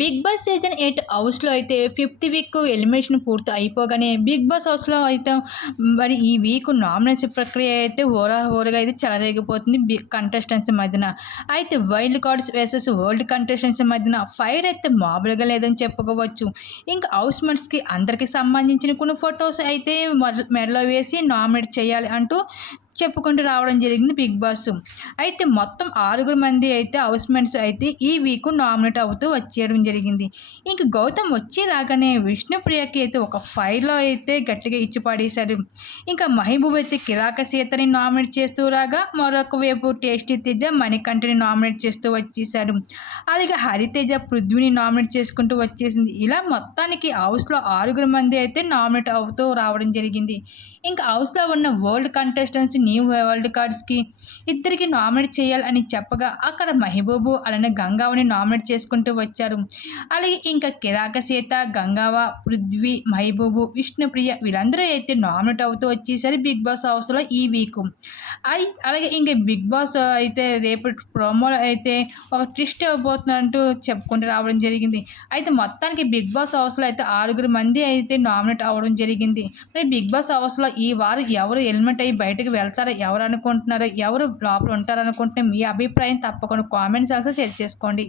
Big boss season eight హౌస్లో అయితే fifth week elimination పూర్తి అయిపోగానే బిగ్ బాస్ హౌస్లో అయితే మరి ఈ వీక్ నామినేషన్ ప్రక్రియ అయితే హోరా హోరగా అయితే చెలరేగిపోతుంది బిగ్ కంటెస్టెంట్స్ మధ్యన. అయితే wild cards versus world contestants మధ్యన ఫైర్ అయితే మామూలుగా లేదని చెప్పుకోవచ్చు. ఇంకా హౌస్ మెంట్స్కి అందరికీ సంబంధించిన కొన్ని ఫొటోస్ అయితే మెడలో వేసి నామినేట్ చేయాలి అంటూ చెప్పుకుంటూ రావడం జరిగింది బిగ్ బాస్. అయితే మొత్తం ఆరుగురు మంది అయితే హౌస్మెంట్స్ అయితే ఈ వీక్ నామినేట్ అవుతూ వచ్చేయడం జరిగింది. ఇంక గౌతమ్ వచ్చేలాగానే విష్ణుప్రియకి అయితే ఒక ఫైల్లో అయితే గట్టిగా ఇచ్చి పడేశాడు. ఇంకా మహబూబ్ అయితే కిరాక సీతని నామినేట్ చేస్తూ రాగా మరొక వైపు టేస్టీ తేజ మణికంఠని నామినేట్ చేస్తూ వచ్చేసాడు అలాగే హరితేజ పృథ్వీని నామినేట్ చేసుకుంటూ వచ్చేసింది. ఇలా మొత్తానికి హౌస్లో ఆరుగురు మంది అయితే నామినేట్ అవుతూ రావడం జరిగింది. ఇంకా హౌస్లో ఉన్న వరల్డ్ కంటెస్టెంట్స్ న్యూ వరల్డ్ కార్డ్స్కి ఇద్దరికి నామినేట్ చేయాలని చెప్పగా అక్కడ మహబూబు అలానే గంగావని నామినేట్ చేసుకుంటూ వచ్చారు. అలాగే ఇంకా కిరాక సీత గంగావ పృథ్వీ మహబూబు విష్ణుప్రియ వీళ్ళందరూ అయితే నామినేట్ అవుతూ వచ్చేసరి బిగ్ బాస్ హౌస్లో ఈ వీక్. అలాగే ఇంకా బిగ్ బాస్ అయితే రేపు ప్రోమోలో అయితే ఒక ట్విస్ట్ ఇవ్వబోతున్నట్టు చెప్పుకుంటూ రావడం జరిగింది. అయితే మొత్తానికి బిగ్ బాస్ హౌస్లో అయితే ఆరుగురు మంది అయితే నామినేట్ అవ్వడం జరిగింది. మరి బిగ్ బాస్ హౌస్లో ఈ వారం ఎవరు ఎలిమెంట్ అయ్యి బయటకు వెళ్తారు ఎవరు అనుకుంటున్నారో ఎవరు లోపల ఉంటారనుకుంటే మీ అభిప్రాయం తప్పకుండా కామెంట్స్ ఆల్సో షేర్ చేసుకోండి.